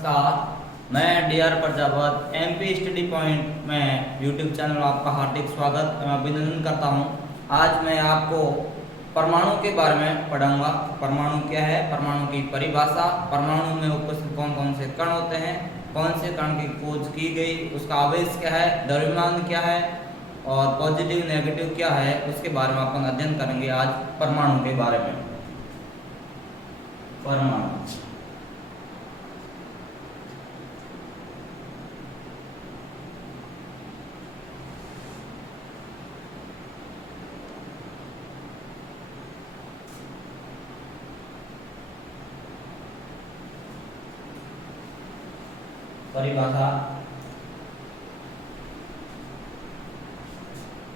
नमस्कार, मैं DR Prajapat MP study point में यूट्यूब चैनल में आपका हार्दिक स्वागत एवं अभिनंदन करता हूं। आज मैं आपको परमाणु के बारे में पढ़ाऊंगा। परमाणु क्या है, परमाणु की परिभाषा, परमाणु में उपस्थित कौन कौन से कण होते हैं, कौन से कण की खोज की गई, उसका आवेश क्या है, द्रव्यमान क्या है और पॉजिटिव नेगेटिव क्या है, उसके बारे में अपन अध्ययन करेंगे आज परमाणु के बारे में। परमाणु परिभाषा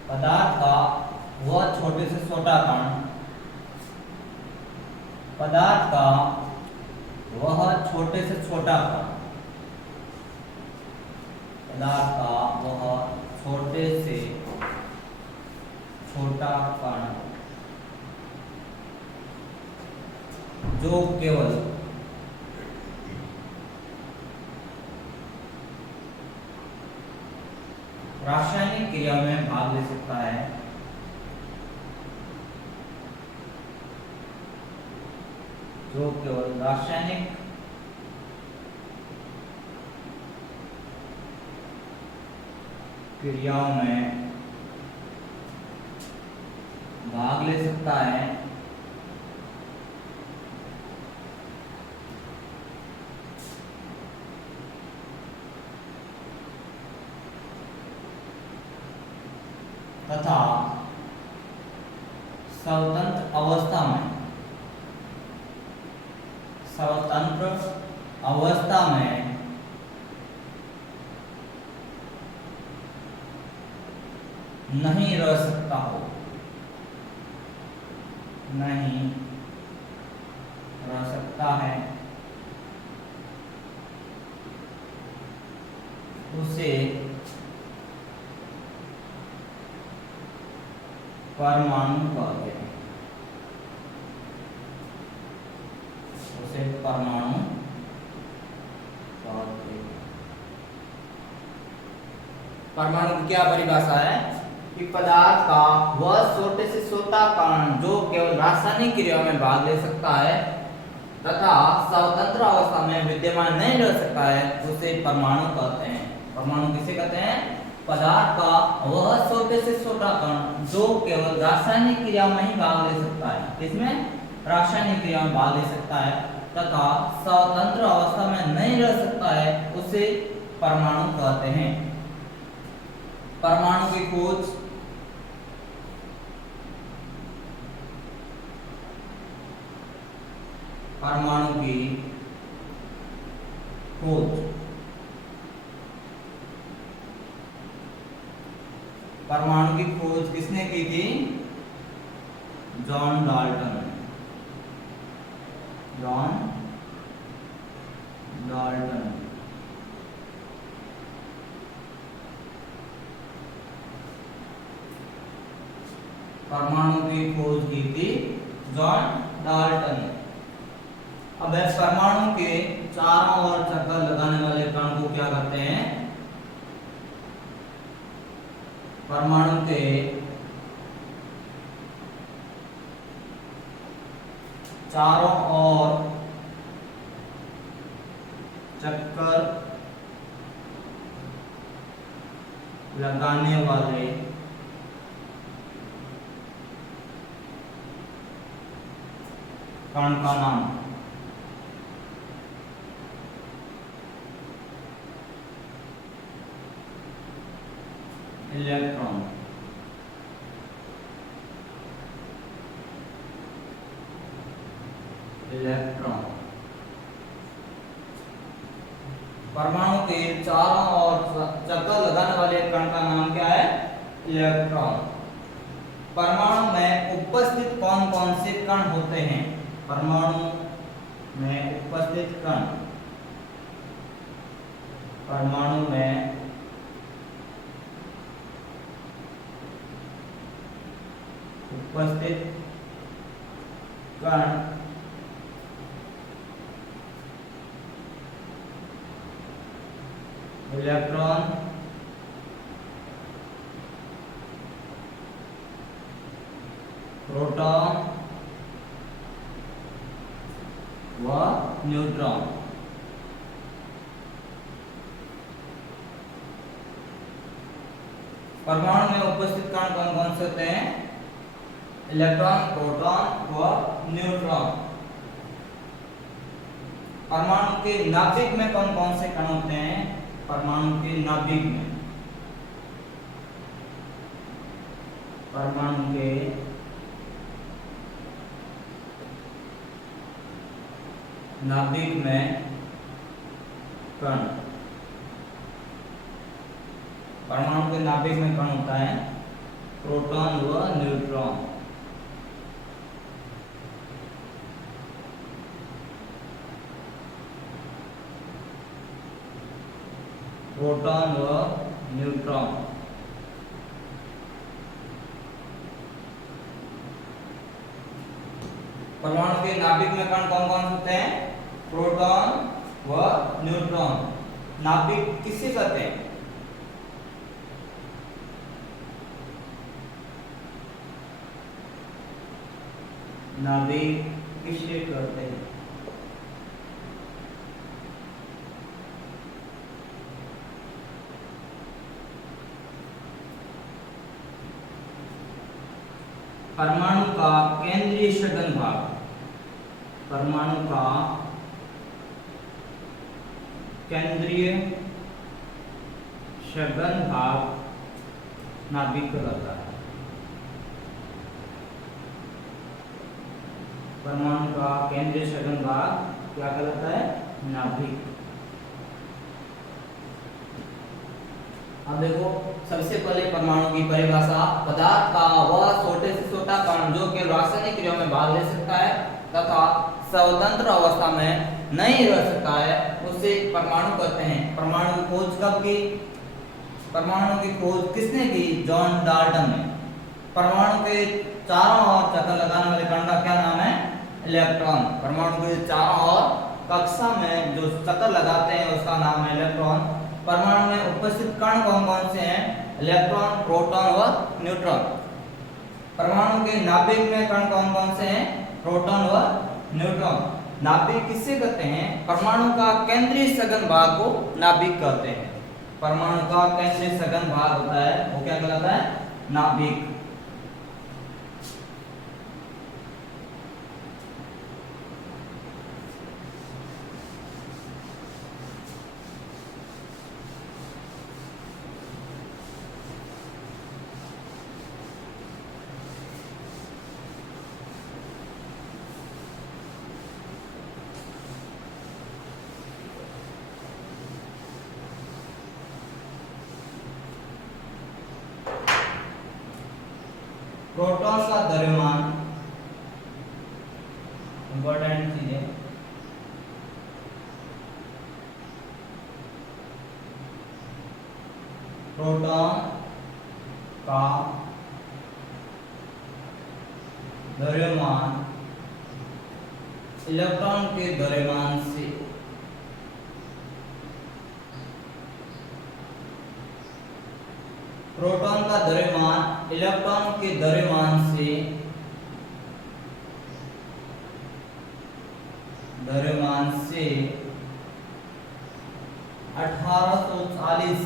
पदार्थ का वह छोटे से छोटा कण, पदार्थ का वह छोटे से छोटा कण, पदार्थ का वह छोटे से छोटा कण जो केवल रासायनिक क्रिया में भाग ले सकता है, जो केवल रासायनिक क्रियाओं में भाग ले सकता है, तथा स्वतंत्र अवस्था में नहीं रह सकता हो, नहीं रह सकता है, उसे परमाणु कहते हैं, उसे परमाणु कहते हैं। परमाणु की क्या परिभाषा है कि पदार्थ का वह छोटे से छोटा कण जो केवल रासायनिक क्रिया में भाग ले सकता है तथा स्वतंत्र अवस्था में विद्यमान नहीं रह सकता है, उसे परमाणु कहते हैं। परमाणु किसे कहते हैं? पदार्थ का वह छोटे से छोटा कण जो केवल रासायनिक क्रिया में ही भाग ले सकता है, इसमें रासायनिक क्रिया में भाग ले सकता है तथा स्वतंत्र अवस्था में नहीं रह सकता है, उसे परमाणु कहते हैं। परमाणु की खोज परमाणु की खोज परमाणु की खोज किसने की थी? John Dalton. जॉन डाल्टन परमाणु की खोज की थी जॉन डाल्टन ने। अब परमाणु के चारों ओर चक्कर लगाने वाले कण को क्या कहते हैं? परमाणु के चारों ओर चक्कर लगाने वाले कण का नाम इलेक्ट्रॉन। इलेक्ट्रॉन परमाणु के चारों ओर चक्कर लगाने वाले कण का नाम क्या है? इलेक्ट्रॉन। परमाणु में उपस्थित कौन कौन से कण होते हैं? परमाणु में उपस्थित कण, परमाणु में उपस्थित कण इलेक्ट्रॉन, प्रोटॉन व न्यूट्रॉन। परमाणु में उपस्थित कण कौन कौन से होते हैं? इलेक्ट्रॉन, प्रोटॉन व न्यूट्रॉन। परमाणु के नाभिक में कौन कौन से कण होते हैं? परमाणु के नाभिक में, परमाणु के नाभिक में कण, परमाणु के नाभिक में कण होता है प्रोटॉन व न्यूट्रॉन। प्रोटॉन व न्यूट्रॉन। परमाणु के नाभिक में कण कौन कौन होते हैं? प्रोटॉन व न्यूट्रॉन। नाभिक किसे कहते हैं? नाभिक किसे कहते हैं? परमाणु का केंद्रीय सघन भाग, परमाणु का केंद्रीय सघन भाग नाभिक कहलाता है। परमाणु का केंद्रीय सघन भाग क्या कहलाता है? नाभिक। अब देखो, सबसे पहले परमाणु की परिभाषा। पदार्थ का वह छोटे से छोटा कण जो केवल रासायनिक क्रिया में भाग ले सकता है तथा स्वतंत्र अवस्था में नहीं रह सकता है, उसे परमाणु कहते हैं। परमाणु की खोज कब की? परमाणु की खोज किसने की? जॉन डाल्टन ने। परमाणु के चारों ओर चक्कर लगाने वाले कण का क्या नाम है? इलेक्ट्रॉन। परमाणु के चारों ओर कक्षा में जो चक्कर लगाते हैं उसका नाम है इलेक्ट्रॉन। परमाणु में उपस्थित कण कौन कौन से हैं? इलेक्ट्रॉन, प्रोटॉन व न्यूट्रॉन। परमाणु के नाभिक में कण कौन कौन से हैं? प्रोटॉन व न्यूट्रॉन। नाभिक किसे कहते हैं? परमाणु का केंद्रीय सघन भाग को नाभिक कहते हैं। परमाणु का केंद्रीय सघन भाग होता है वो क्या कहलाता है? नाभिक। प्रोटॉन का द्रव्यमान, इंपॉर्टेंट चीज है। प्रोटॉन का द्रव्यमान इलेक्ट्रॉन के द्रव्यमान से प्रोटॉन का द्रव्यमान इलेक्ट्रॉन के द्रव्यमान से 1840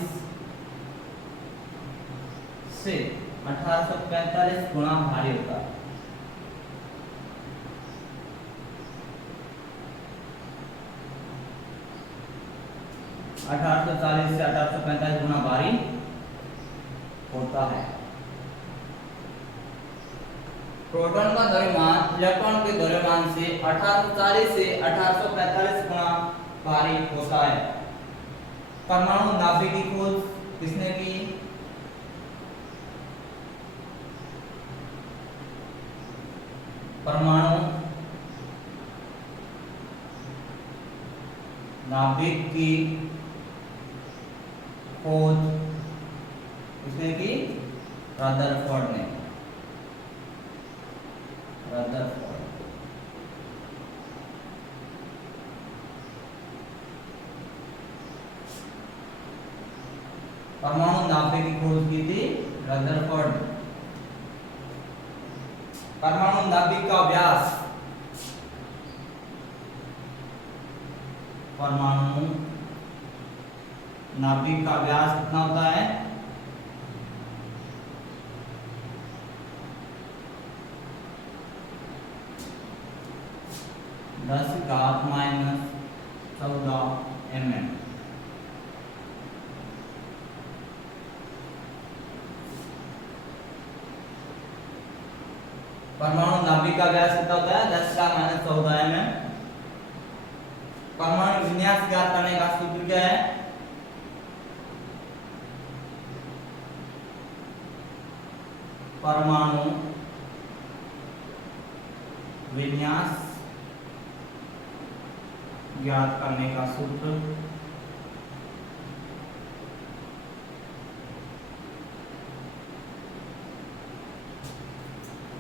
से 1845 गुना भारी होता है। से 1845 गुना भारी होता है। प्रोटॉन का द्रव्यमान इलेक्ट्रॉन के द्रव्यमान से 1840 से 1845 गुना भारी होता है। परमाणु नाभिक की खोज किसने की? परमाणु नाभिक की खोज किसने की? रदरफोर्ड ने। रदरफोर्ड। परमाणु नाभिक की खोज की थी रदरफोर्ड ने। परमाणु नाभिक का व्यास, परमाणु नाभिक का व्यास कितना होता है? 10⁻⁻14 mm। परमाणु नाभिक का व्यास कितना होता है? 10⁻14 mm। परमाणु विन्यास ज्ञात करने का सूत्र क्या है? परमाणु विन्यास ज्ञात करने का सूत्र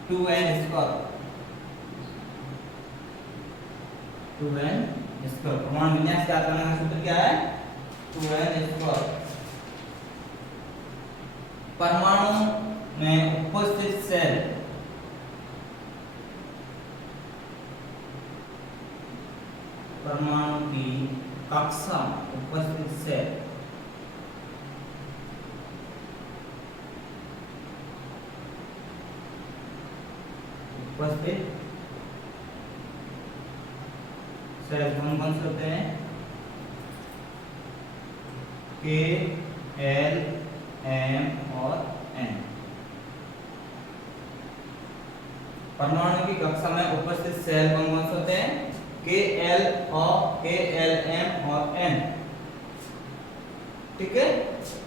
2n स्क्वायर। 2n स्क्वायर परमाणु विन्यास ज्ञात करने का सूत्र क्या है? 2n square. परमाणु में उपस्थित सेल, परमाणु की कक्षा उपस्थित सेल उपस्थित सेल कौन कौन से होते हैं? K, L, M और N। परमाणु की कक्षा में उपस्थित सेल कौन कौन से होते हैं? K, L, M और N। ठीक है।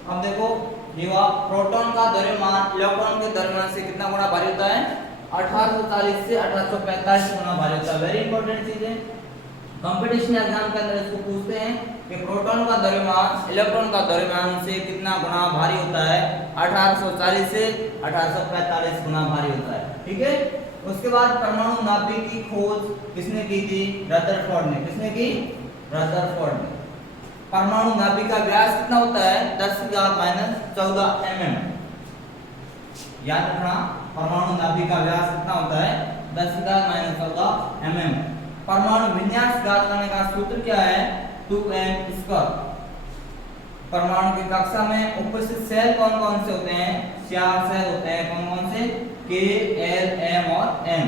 अब देखो जीवा प्रोटॉन का द्रव्यमान इलेक्ट्रॉन के द्रव्यमान से कितना गुना भारी होता है? 1840 से 1845 गुना भारी होता है। वेरी इंपॉर्टेंट चीज है, कंपटीशन एग्जाम के अंदर इसको पूछते हैं कि प्रोटॉन का द्रव्यमान इलेक्ट्रॉन का द्रव्यमान से कितना गुना भारी होता है? 1840 से 1845 गुना भारी होता है। ठीक है। उसके बाद परमाणु नाभिक की खोज किसने की थी? रदरफोर्ड ने। किसने की? रदरफोर्ड ने। परमाणु नाभिक का व्यास कितना होता है? 10⁻14 mm। याद रखना, परमाणु नाभिक का व्यास कितना होता है? 10⁻14 mm। परमाणु विन्यास ज्ञात करने का सूत्र क्या है? 2n square. परमाणु की कक्षा में उपस्थित सेल कौन कौन से होते हैं? 4 सेल होते हैं। कौन कौन से? K, L, M और N।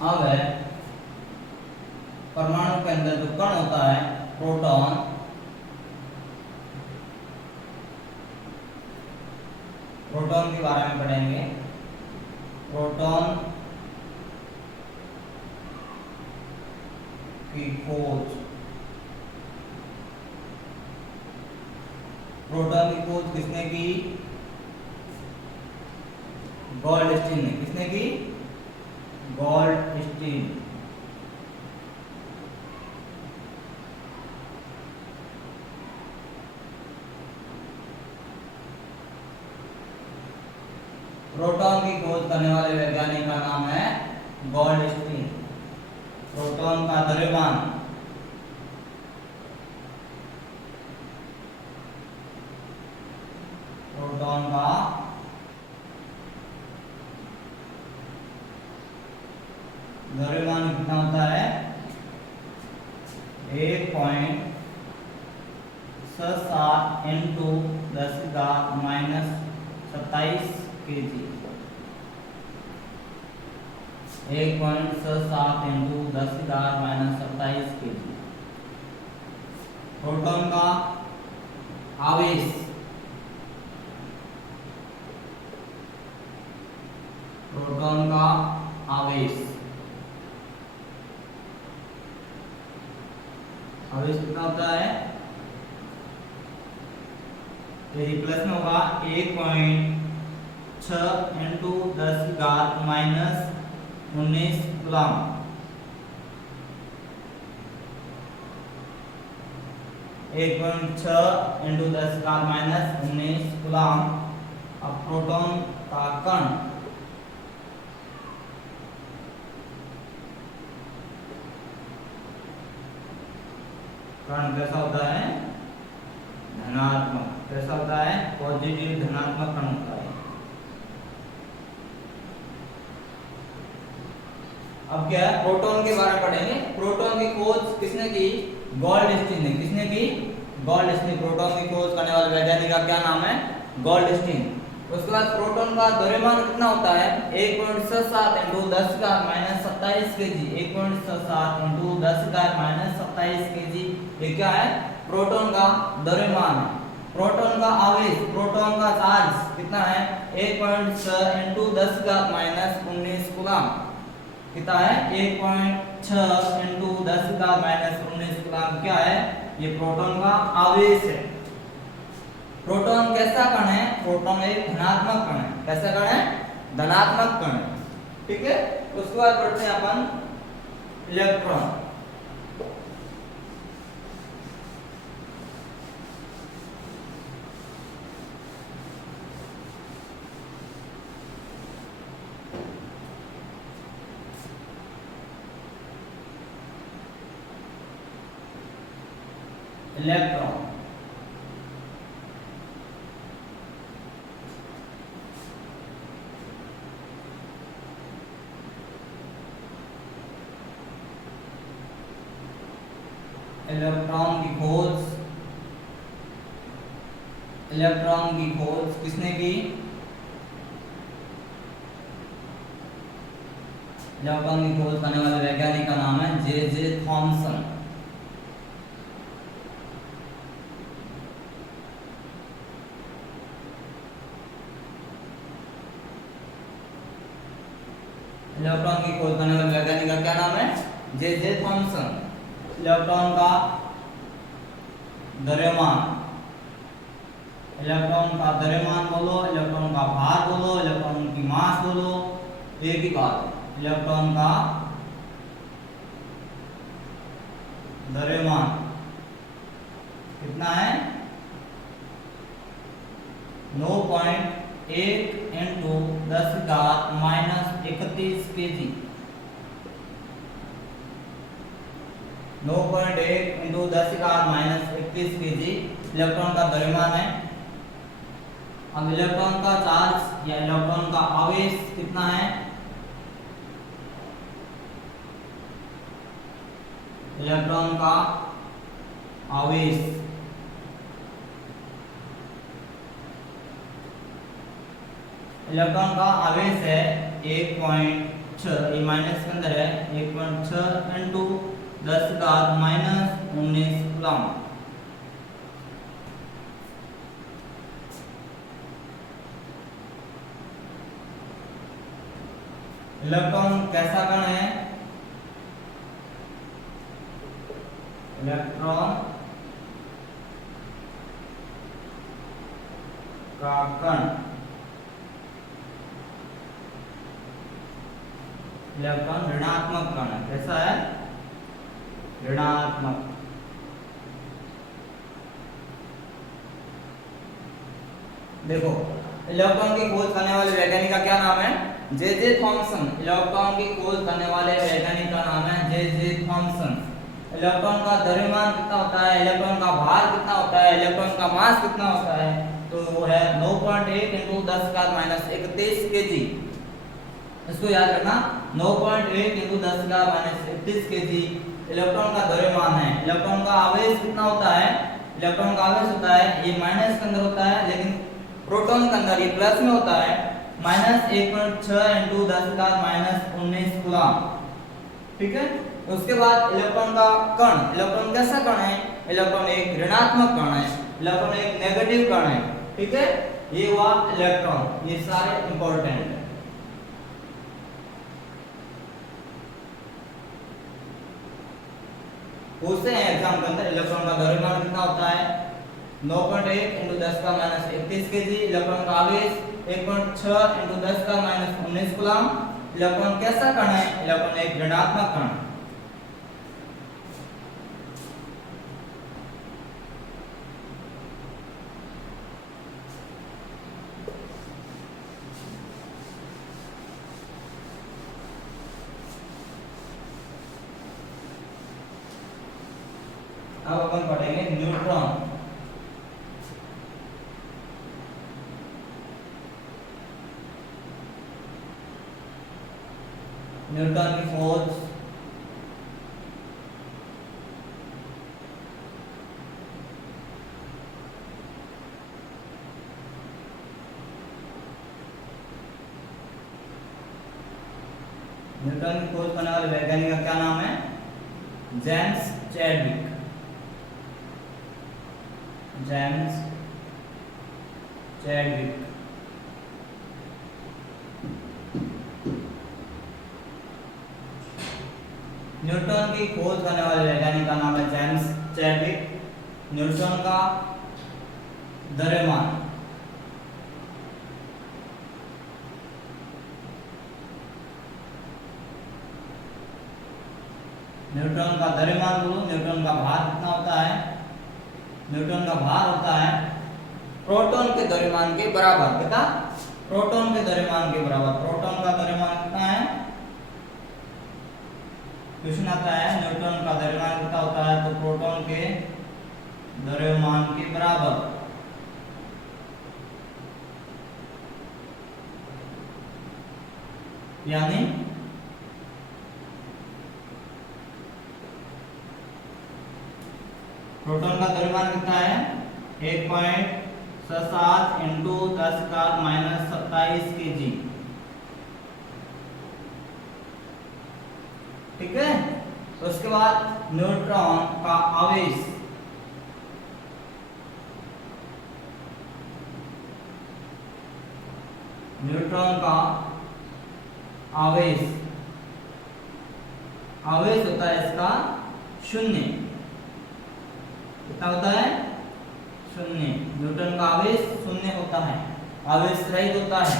अब है परमाणु के अंदर जो कण होता है प्रोटॉन, प्रोटॉन के बारे में पढ़ेंगे। प्रोटॉन की खोज, प्रोटॉन की खोज किसने की? गोल्डस्टीन ने। किसने की? गोल्डस्टीन। प्रोटॉन की खोज करने वाले वैज्ञानिक का नाम है गोल्डस्टीन। प्रोटॉन का द्रव्यमान, प्रोटॉन का द्रव्यमान कितना होता है? 1.67 into 10⁻⁻27 kg। 1.67 into 10⁻⁻27 kg। Proton का आवेश, प्रोटॉन का आवेश, आवेश कितना होता है? यही प्लस में होगा 1.6 इंटू 10⁻⁻19 कूलम। 1.6 into 10⁻⁻19 coulomb. अब प्रोटॉन का कण कैसा होता है? धनात्मक। कैसा होता है? पॉजिटिव धनात्मक कण होता है। अब क्या है? प्रोटॉन के बारे में पढ़ेंगे। प्रोटॉन की खोज किसने की? गोल्डस्टीन ने। किसने की? गोल्डस्टीन। प्रोटॉन की खोज करने वाले वैज्ञानिक का क्या नाम है? गोल्डस्टीन। उसके बाद प्रोटॉन का द्रव्यमान कितना होता है? 1.67 इंटू 10⁻27 केजी। 1.67 into 10⁻27 KG. ये क्या है? प्रोटॉन का द्रव्यमान है। प्रोटॉन का आवेश, प्रोटॉन का चार्ज कितना है? 1.6 इंटू 10⁻19 कूलम। कितना है? 1.6 इंटू 10⁻19 कूलम क्या है? ये प्रोटॉन का आवेश है। प्रोटॉन कैसा कण है? प्रोटॉन एक धनात्मक कण है। कैसा कण है? धनात्मक कण है। ठीक है। उसके बाद पढ़ते हैं अपन इलेक्ट्रॉन। इलेक्ट्रॉन इलेक्ट्रॉन की खोज, इलेक्ट्रॉन की खोज किसने की? इलेक्ट्रॉन की खोज करने वाले वैज्ञानिक का नाम है जे थॉमसन। इलेक्ट्रॉन की खोज करने वाले वैज्ञानिक का क्या नाम है? J Thomson. इलेक्ट्रॉन का द्रव्यमान, इलेक्ट्रॉन का द्रव्यमान बोलो, इलेक्ट्रॉन का भार बोलो, इलेक्ट्रॉन की मास बोलो, एक ही बात। इलेक्ट्रॉन का द्रव्यमान कितना है? 9.1 into 10⁻31 KG. 9.1 into 10⁻31 KG electron का द्रव्यमान है। अब इलेक्ट्रॉन का चार्ज या इलेक्ट्रॉन का आवेश कितना है? इलेक्ट्रॉन का आवेश इलेक्ट्रॉन का आवेश है 1.6, ये माइनस के अंदर है, 1.6 इंटू 10⁻19 कूलम। इलेक्ट्रॉन कैसा कण है? इलेक्ट्रॉन का कण, इलेक्ट्रॉन ऋणात्मक कण है। कैसा है? ऋणात्मक। देखो, इलेक्ट्रॉन की खोज करने वाले वैज्ञानिक का क्या नाम है? J Thomson. इलेक्ट्रॉन की खोज करने वाले वैज्ञानिक का नाम है जे थॉमसन। इलेक्ट्रॉन का द्रव्यमान कितना होता है? इलेक्ट्रॉन का भार कितना होता है? इलेक्ट्रॉन का मास कितना होता है? तो वो है 9.1 इंटू 10⁻31 केजी। इसको याद रखना, 9.1 इंटू 10⁻31 केजी इलेक्ट्रॉन का द्रव्यमान है। इलेक्ट्रॉन का आवेश कितना होता है? इलेक्ट्रॉन का आवेश होता है, ये माइनस के अंदर होता है, लेकिन प्रोटॉन के अंदर ये प्लस में होता है, -1.6 इंटू 10⁻19 कूलम। ठीक है। उसके बाद इलेक्ट्रॉन का कण, इलेक्ट्रॉन कैसा कण है? इलेक्ट्रॉन एक ऋणात्मक कण है, इलेक्ट्रॉन एक नेगेटिव कण है। ठीक है। ये हुआ इलेक्ट्रॉन। ये सारे इंपॉर्टेंट है। पूछते हैं एग्जाम के अंदर, इलेक्ट्रॉन का द्रव्यमान कितना होता है? 9.1 इंटू 10⁻31 केजी। इलेक्ट्रॉन का आवेश 1.6 इंटू 10⁻19 कूलम। इलेक्ट्रॉन कैसा कण है? इलेक्ट्रॉन एक ऋणात्मक कण। अब अपन पढ़ेंगे न्यूट्रॉन। न्यूटन की खोज, न्यूटन की खोज करने वाले वैज्ञानिक का क्या नाम है? James Chadwick. James Chadwick. Newton की खोज करने वाले वैज्ञानिक का नाम है जेम्स चैडविक। न्यूटन का द्रव्यमान, न्यूटन का द्रव्यमान बोलो, न्यूटन का भार कितना होता है? न्यूटन का भार होता है प्रोटॉन के द्रव्यमान के बराबर। कितना? प्रोटॉन के द्रव्यमान के बराबर। प्रोटॉन का द्रव्यमान कितना है? क्वेश्चन आता है न्यूटन का द्रव्यमान कितना होता है, तो प्रोटॉन के द्रव्यमान के बराबर। यानी प्रोटॉन का द्रव्यमान कितना है? 1.67 इंटू 10⁻⁻27 kg। ठीक है। तो उसके बाद न्यूट्रॉन का आवेश, न्यूट्रॉन का आवेश, आवेश होता है इसका 0। कितना होता है? 0। न्यूटन का आवेश 0 होता है, आवेश रहित होता है।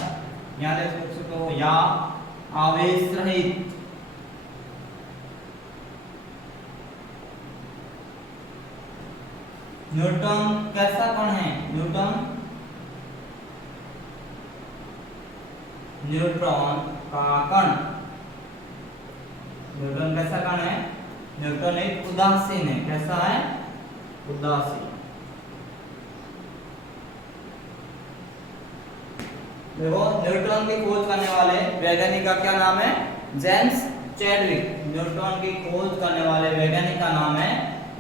यहाँ देख सकते हो, या आवेश रहित। न्यूटन कैसा कण है? न्यूट्रॉन का कण। न्यूटन कैसा कण है? न्यूटन एक उदासीन है। कैसा है? उदासीन। देखो, न्यूटन की खोज करने वाले वैज्ञानिक का क्या नाम है? James Chadwick. न्यूटन की खोज करने वाले वैज्ञानिक का नाम है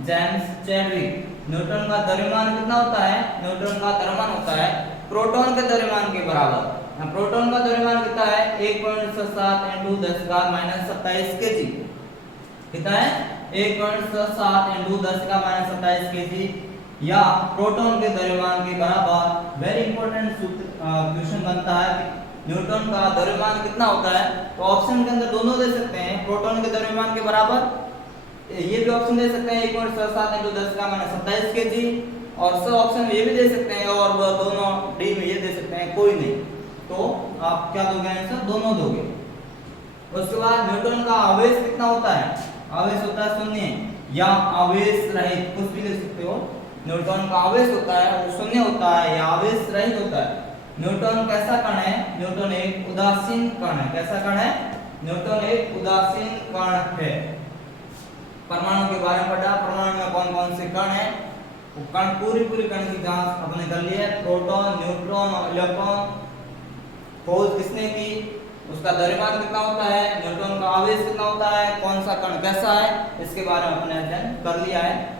जेम्स चैडविक। न्यूटन का द्रव्यमान कितना होता है? न्यूटन का द्रव्यमान होता है प्रोटॉन के द्रव्यमान के बराबर। प्रोटॉन का द्रव्यमान कितना है? 1.67 इंटू 10⁻⁻27 kg। कितना है? 1.67 इंटू 10⁻⁻27 kg, या प्रोटॉन के द्रव्यमान के बराबर। वेरी इंपॉर्टेंट क्वेश्चन बनता है कि न्यूटन का द्रव्यमान कितना होता है? तो ऑप्शन के अंदर दोनों दे सकते हैं, प्रोटॉन के द्रव्यमान के बराबर। ये भी ऑप्शन दे सकते हैं 1.67 इंटू 10⁻⁻27 kg, और सब ऑप्शन ये भी दे सकते हैं, और दोनों डी में ये दे सकते हैं, कोई नहीं। तो आप क्या दोगे आंसर? दोनों दोगे। उसके बाद न्यूटन का आवेश कितना होता है? आवेश होता है 0, या आवेश रहित, कुछ भी लिख सकते हो। न्यूटन का आवेश होता है वो 0 होता है, या आवेश रहित होता है। न्यूटन कैसा कण है? न्यूटन एक उदासीन कण है। कैसा कण है? न्यूटन एक उदासीन कण है। परमाणु के बारे में पढ़ा, परमाणु में कौन कौन से कण है, वो कण पूरी कण की जांच अपने कर ली है। प्रोटॉन, न्यूट्रॉन और इलेक्ट्रॉन खोज किसने की? उसका द्रव्यमान कितना होता है, न्यूटन का आवेश कितना होता है, कौन सा कण कैसा है, इसके बारे में अपने अध्ययन कर लिया है।